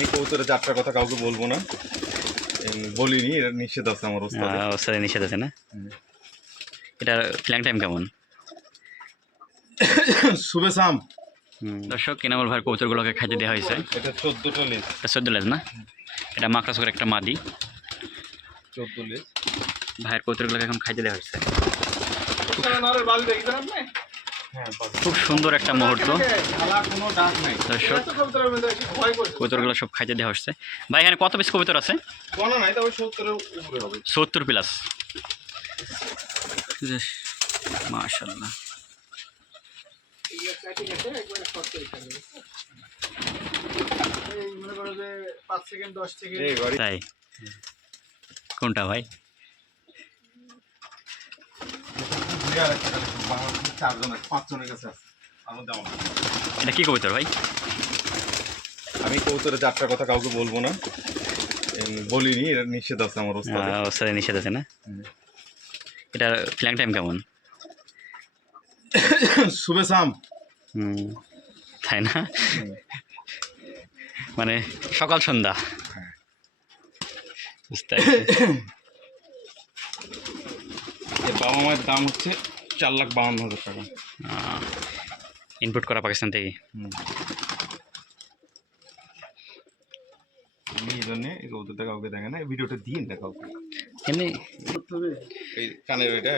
আমি কবুতরের যাত্রার কথা কাউকে বলবো না, বলিনি, এটা নিষেধ আছে আমার ওস্তাদে নিষেধ আছে না? এটার ফ্ল্যাং টাইম কেমন? শুভে সাম। দর্শক এনামুল ভাইয়ের কবুতরগুলোকে খাইতে দেওয়া হয়েছে। এটা 14টা লেজ। এটা 14 লেজ না? এটা মাকড়াসের একটা মাদি। 14 লেজ ভাইয়ের কবুতরগুলোকে এখন খাইতে দেওয়া হয়েছে। খুব সুন্দর একটা মুহূর্ত দর্শক, কবুতরগুলো সব খাইতে দেওয়া হচ্ছে। ভাই এখানে কত পিস কবুতর আছে? 70 প্লাস। মাশাআল্লাহ, তাই কোনটা ভাই? এটা কি কবুতর ভাই? আমি কবুতরের যাত্রার কথা কাউকে বলবো না, বলিনি, এটা নিষেধ আছে আমার ওস্তাদে নিষেধ আছে না? এটার ফ্ল্যাং টাইম কেমন? শুভে সাম। তাই না? মানে সকাল সন্ধ্যা। বুঝতে বাবা মায়ের দাম হচ্ছে 4,52,000 টাকা, ইনপুট করা পাকিস্তান থেকে। আমি এই জন্যে এই কবুতরটা কাউকে দেখে না, ভিডিওটা দিন না কাউকে। এমনি এই কানের ওইটা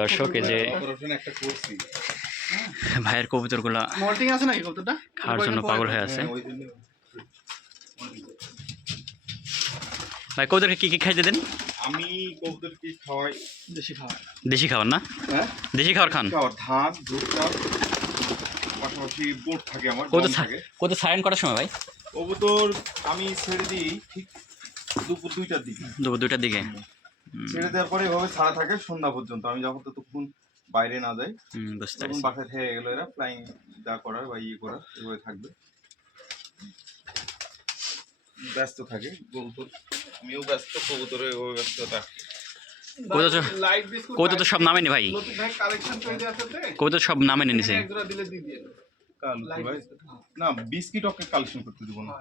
দর্শক এই যে একটা করছি ভাইয়ের কবুতরগুলা খাওয়ার জন্য পাগল হয়ে আছে। ভাই কবুতরকে কি কি খাইতে দেন? আমি কবুতরকে খাওয়াই দেশি খাবার না? হ্যাঁ, দেশি খাবার খান। ধান ভুট্টা, পাশাপাশি বোট থাকে আমার, কবুতর সাইলেন্ট করার সময় ভাই? কবুতর আমি ছেড়ে দিই ঠিক দুপুর 2টার দিকে। দুপুর 2টার দিকে ছেড়ে দেওয়ার পরে এভাবে ছাড়া থাকে সন্ধ্যা পর্যন্ত। আমি যখন ততক্ষণ বাইরে না যাই, বুঝতে তখন পারছি। বাসায় থেকে গেলো এরা ফ্লাইং যা করার বা ইয়ে করার এভাবে থাকবে, ব্যস্ত থাকে কবুতর। আমিও ব্যস্ত, কবুতরে এভাবে ব্যস্ততা। কবুতর তো সব নামেনি ভাই, কবুতর সব নামে নিছে। না, বিস্কিট ওকে কালেকশন করতে দেবো না।